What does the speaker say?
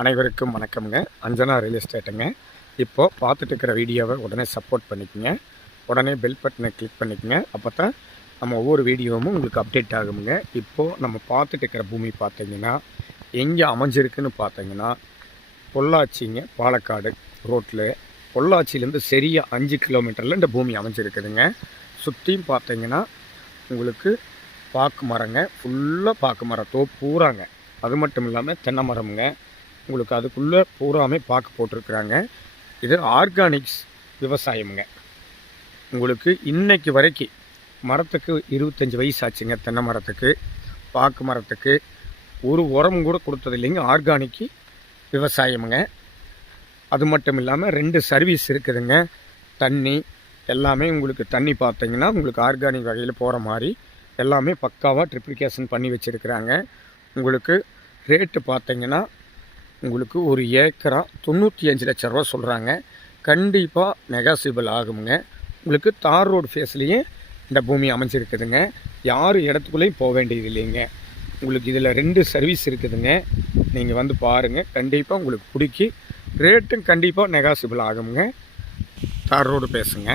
அனைவருக்கும் வணக்கம்ங்க. அஞ்சனா ரியல் எஸ்டேட்டுங்க. இப்போது பார்த்துட்டு இருக்கிற வீடியோவை உடனே சப்போர்ட் பண்ணிக்கோங்க. உடனே பெல் பட்டனை கிளிக் பண்ணிக்கோங்க. அப்போ தான் நம்ம ஒவ்வொரு வீடியோவும் உங்களுக்கு அப்டேட் ஆகுங்க. இப்போது நம்ம பார்த்துட்டு இருக்கிற பூமி பார்த்தீங்கன்னா எங்கே அமைஞ்சிருக்குன்னு பார்த்தீங்கன்னா பொள்ளாச்சிங்க, பாலக்காடு ரோட்டில். பொள்ளாச்சியிலேருந்து சரியாக 5 கிலோமீட்டரில் இந்த பூமி அமைஞ்சிருக்குதுங்க. சுற்றியும் பார்த்தீங்கன்னா உங்களுக்கு பாக்கு மரங்க, ஃபுல்லாக பாக்கு மரம் தோப்பு பூராங்க. அது மட்டும் இல்லாமல் தென்னை மரமுங்க. உங்களுக்கு அதுக்குள்ளே பூராமே பாக்கு போட்டிருக்குறாங்க. இது ஆர்கானிக்ஸ் விவசாயமுங்க. உங்களுக்கு இன்றைக்கு வரைக்கும் மரத்துக்கு 25 வயசு ஆச்சுங்க. தென்னை மரத்துக்கு, பாக்கு மரத்துக்கு ஒரு உரம் கூட கொடுத்தது இல்லைங்க. ஆர்கானிக் விவசாயமுங்க. அது மட்டும் இல்லாமல் 2 சர்வீஸ் இருக்குதுங்க. தண்ணி எல்லாமே உங்களுக்கு தண்ணி பார்த்தீங்கன்னா உங்களுக்கு ஆர்கானிக் வகையில் போகிற மாதிரி எல்லாமே பக்காவாக ட்ரிப்ளிகேஷன் பண்ணி வச்சுருக்குறாங்க. உங்களுக்கு ரேட்டு பார்த்தீங்கன்னா உங்களுக்கு ஒரு ஏக்கரா 95 லட்ச ரூபா சொல்கிறாங்க. கண்டிப்பாக நெகாசிபிள் ஆகுங்க. உங்களுக்கு தார் ரோடு ஃபேஸ்லேயே இந்த பூமி அமைஞ்சிருக்குதுங்க. யார் இடத்துக்குள்ளேயும் போக வேண்டியது இல்லைங்க. உங்களுக்கு இதில் 2 சர்வீஸ் இருக்குதுங்க. நீங்கள் வந்து பாருங்கள், கண்டிப்பாக உங்களுக்கு பிடிக்கி. ரேட்டும் கண்டிப்பாக நெகாசிபிள் ஆகுங்க. தார் ரோடு பேசுங்க.